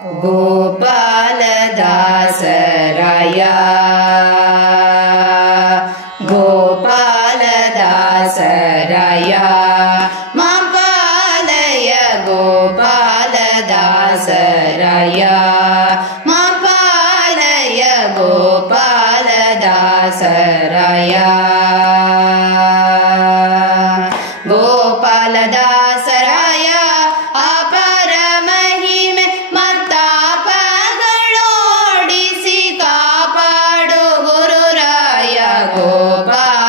गोपालदासराय गोपालदासराय मां पालय गोपालदासराय मां पालय गोपालदासराय गोपालदासराय अपर महिमे मत्तापಗಳೋಡಿಸಿ ಕಾಪಾಡು ಗುರುರಾಯ गोपालदासराय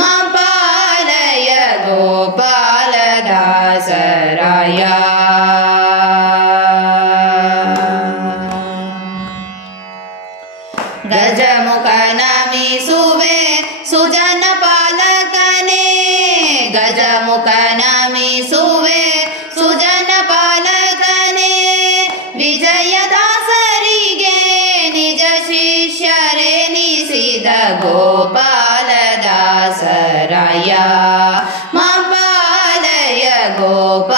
मां पालय गोपालदासराय गजमुखन मीसुवे सुजन पालकने गजमुखन मीसुवे सुजन पालकने विजयदासरिगे निज शिष्यरेनिसिद गोपालदासराय मां पालय गोपालदासराय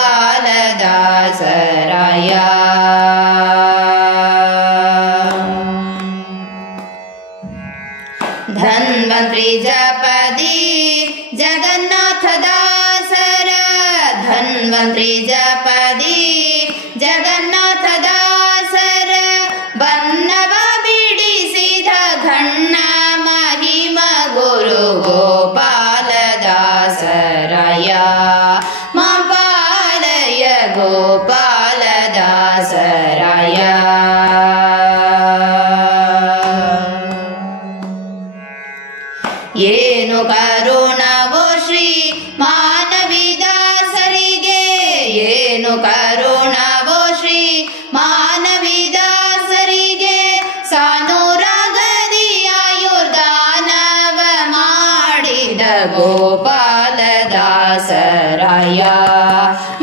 धन्वंतरि जपदी जगन्नाथ दासर धन्वंतरि जपदी जगन्नाथ दासर बन्नव बिडिसिद घण्ण महिम गुरु गोपालदासराय मां पालय गोपालदासराय ಏನು ಕರುಣವೋ ಶ್ರೀ ಮಾನವಿದಾಸರಿಗೆ ಏನು ಕರುಣವೋ ಶ್ರೀ ಮಾನವಿದಾಸರಿಗೆ ಸಾನುರಾಗದಿ ಆಯುರ್ದಾನವ ಮಾಡಿದ ಗೋಪಾಲದಾಸರಾಯ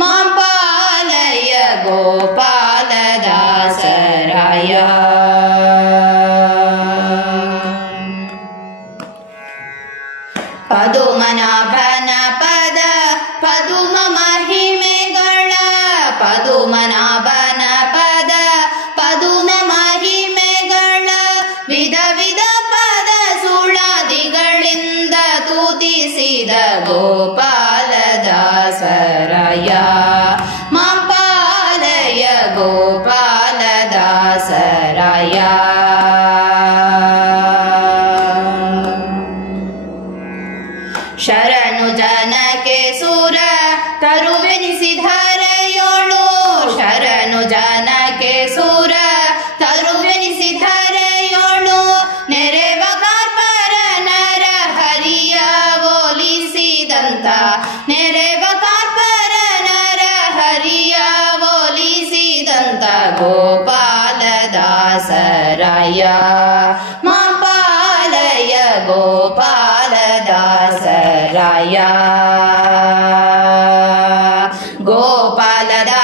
ಮಾಂ ಪಾಲಯ ಗೋಪಾಲದಾಸರಾಯ ಪದುಮನಾಭನ ಪದ ಪದುಮ ಮಹಿಮೆಗಳ ಪದುಮನಾಭನ ಪದ ಪದುಮ ಮಹಿಮೆಗಳ ವಿಧ ವಿಧ ಪದ ಸುಳಾದಿಗಳಿಂದ ತುತಿಸಿದ ಗೋಪಾಲದಾಸರಾಯ ಮಾಂ ಪಾಲಯ ಗೋಪಾಲದಾಸರಾಯ ಶರಣು ಜನಕ್ಕೆ ಸುರ ತರುವೆನಿಸಿಧರೆಯೋಳು ಶರಣು ಜನಕ್ಕೆ ಸುರ ತರುವೆನಿಸಿಧರೆಯೋಳು ನೆರೆವ ಕಾರ್ಪರ ನರ ಹರಿಯ ಓಲಿಸಿದಂತ ನೆರೆವ ಕಾರ್ಪರ ನರ ಹರಿಯ ಓಲಿಸಿದಂತ ಗೋಪಾಲದಾಸರಾಯ ಮಾಂ ಪಾಲಯ ಗೋಪಾಲದಾಸರಾಯ गोपालदासराय